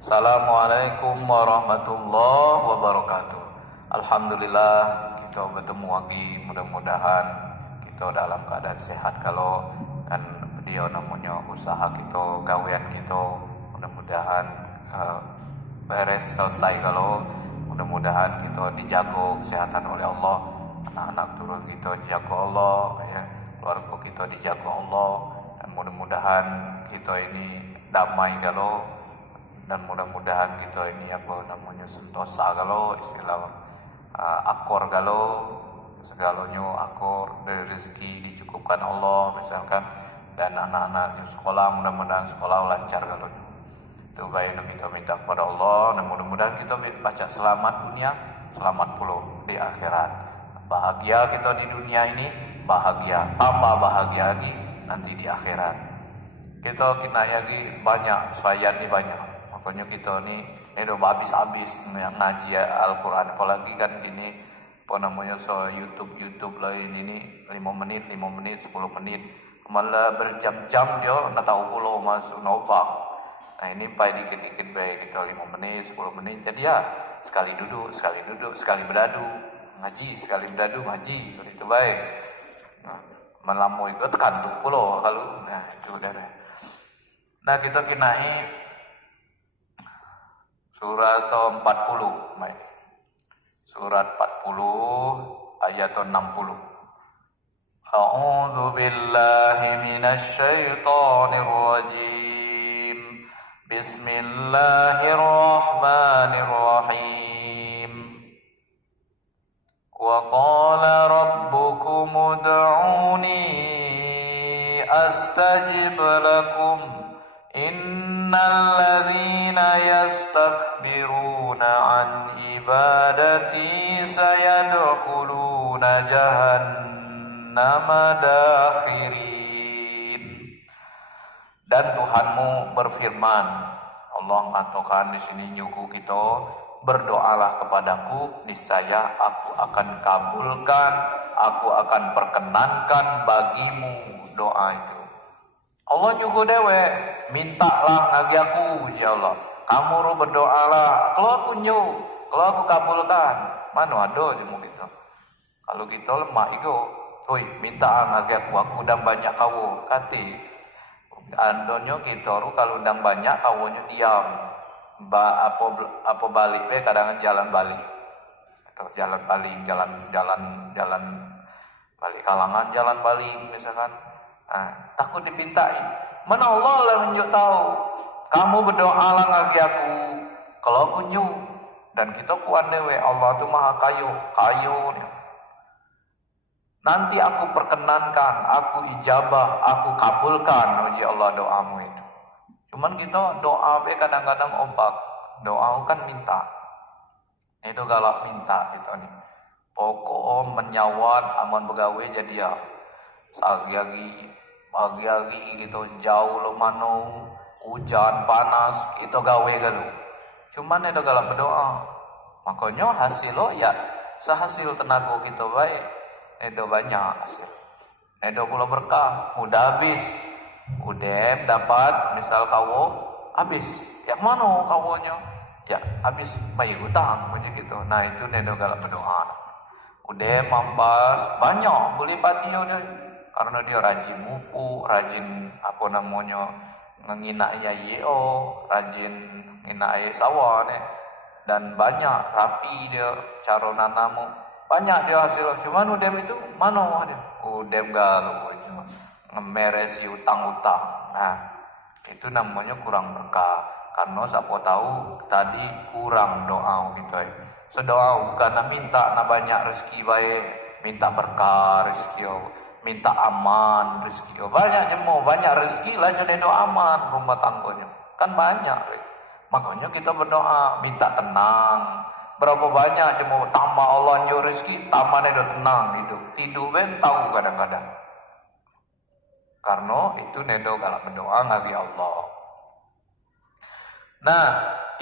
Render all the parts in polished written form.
Assalamualaikum warahmatullahi wabarakatuh. Alhamdulillah kita bertemu lagi. Mudah-mudahan kita dalam keadaan sehat kalau dan dia namanya usaha kita, gawean kita mudah-mudahan beres selesai kalau mudah-mudahan kita dijaga kesehatan oleh Allah, anak-anak turun kita dijaga Allah ya, keluarga kita dijaga Allah, dan mudah-mudahan kita ini damai kalau, dan mudah-mudahan kita ini apa namanya sentosa kalau istilah akor kalau segalanya akor dari rezeki dicukupkan Allah misalkan, dan anak-anak sekolah mudah-mudahan sekolah lancar kalau itu baik kita minta kepada Allah, dan mudah-mudahan kita baca selamat dunia selamat puluh di akhirat, bahagia kita di dunia ini bahagia tambah bahagia lagi nanti di akhirat. Kita kena lagi banyak supaya ini banyak. Makanya kita ni udah habis-habis ngaji Al-Quran, apalagi kan ini apa namanya YouTube lah ini 5 menit 10 menit malah berjam-jam dia nak tahu pula masuk nopak. Nah ini baik dikit-dikit baik kita 5 menit 10 menit jadi ya sekali duduk sekali beradu ngaji, sekali beradu ngaji itu baik. Nah, melamu itu kantuk pula kalau nah itu udah. Nah kita kenai Surat 40, baik. Surat 40 ayat 60. A'udzu billahi minasy syaithanir rajim. Bismillahirrahmanirrahim. Wa qala rabbukum ud'uni astajib lakum. Innal ladzina yastakbiruna an ibadati sayadkhuluna jahannama dakhirin. Dan Tuhanmu berfirman, Allah mengatakan di sini nyuku kita, berdoalah kepadaku, niscaya aku akan kabulkan, aku akan perkenankan bagimu doa itu. Allah nyuguh dewe, mintalah ngagi aku, ya Allah. Kamu ru berdoalah, kalau aku kalau aku kabulkan. Mana ada jemu gitu. Kalau kita lemah ego, oi minta ngagi aku dan banyak kau. Kati, andonyo kita ru kalau undang banyak kawunya diam. Apa balik we kadang jalan balik. Atau jalan balik, jalan balik kalangan jalan balik misalkan. Nah, takut dipintain. Mana Allah lah nunjuk tahu. Kamu berdoalah ngagi aku, kalau aku nyu. Dan kita kuat dewe. Allah tu maha kayu. Nanti aku perkenankan, aku ijabah, aku kabulkan uji Allah doamu itu. Cuman kita doa be kadang-kadang ombak. Doa kan minta. Itu galak minta gitu nih. Pokok menyawat aman begawe jadi ya. Pagi-pagi gitu jauh lo mano hujan panas itu gawe galu. Cuman itu galak berdoa. Makanya hasil lo ya sehasil tenaga kita baik. Itu banyak hasil. Itu pula berkah. Udah habis. Udah dapat misal kau habis. Yang mana kawunya? Ya habis bayar hutang macam gitu. Nah itu itu galak berdoa. Udah mampas banyak boleh padi udah. Karena dia rajin mupu, rajin apa namanya nginaknya rajin nginai sawah nih, dan banyak rapi dia cara nanamu, banyak dia hasil. Cuman udem itu mana dia? Udem galau aja ngemeresi utang-utang. Nah itu namanya kurang berkah. Karena siapa tahu tadi kurang doa gitu. Sedoa bukan minta na banyak rezeki baik, minta berkah rezeki. Minta aman rezeki, banyak mau banyak rezeki lah jadi doa aman rumah tangganya kan banyak. Makanya kita berdoa minta tenang. Berapa banyak mau tambah Allah nyo rezeki, tambah itu tenang tidur ben tahu kadang-kadang. Karena itu nedo kalau berdoa ngagi Allah. Nah,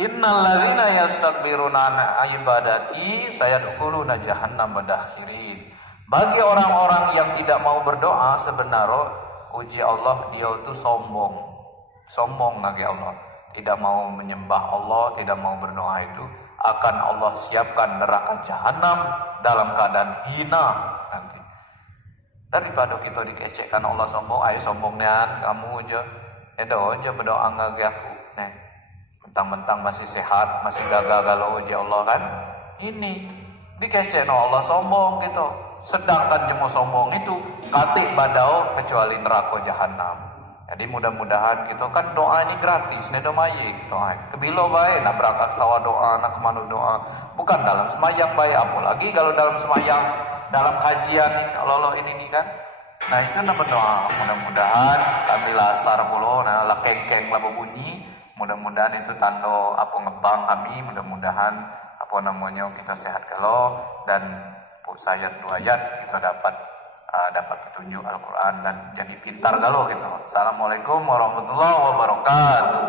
innal ladzina yastakbiruna an ibadati sayadkhuluna jahannama dakhirin. Bagi orang-orang yang tidak mau berdoa sebenarnya uji Allah dia itu sombong ngagi Allah. tidak mau menyembah Allah, tidak mau berdoa itu, akan Allah siapkan neraka jahanam dalam keadaan hina nanti. Daripada kita dikecekkan Allah sombong, ayo sombongnya kamu aja, aja berdoa ngagi aku, nih mentang-mentang masih sehat, masih gagal galau aja Allah kan, ini dikecek Allah sombong gitu. Sedangkan jemu sombong itu katik badau kecuali neraka jahanam. Jadi mudah-mudahan kita kan doa ini gratis, nih doa doa. Kebilo baik, nak berangkat sawah doa, nak kemana doa. Bukan dalam semayang baik, apalagi kalau dalam semayang, dalam kajian Allah ini kan. Nah itu nama doa. Mudah-mudahan kami lasar puluh, nah lah kengkeng lah berbunyi. Mudah-mudahan itu tanda apa ngebang kami. Mudah-mudahan apa namanya kita sehat kalau dan sayat 2 ayat kita dapat petunjuk Al-Quran dan jadi pintar galau gitu. Assalamualaikum warahmatullahi wabarakatuh.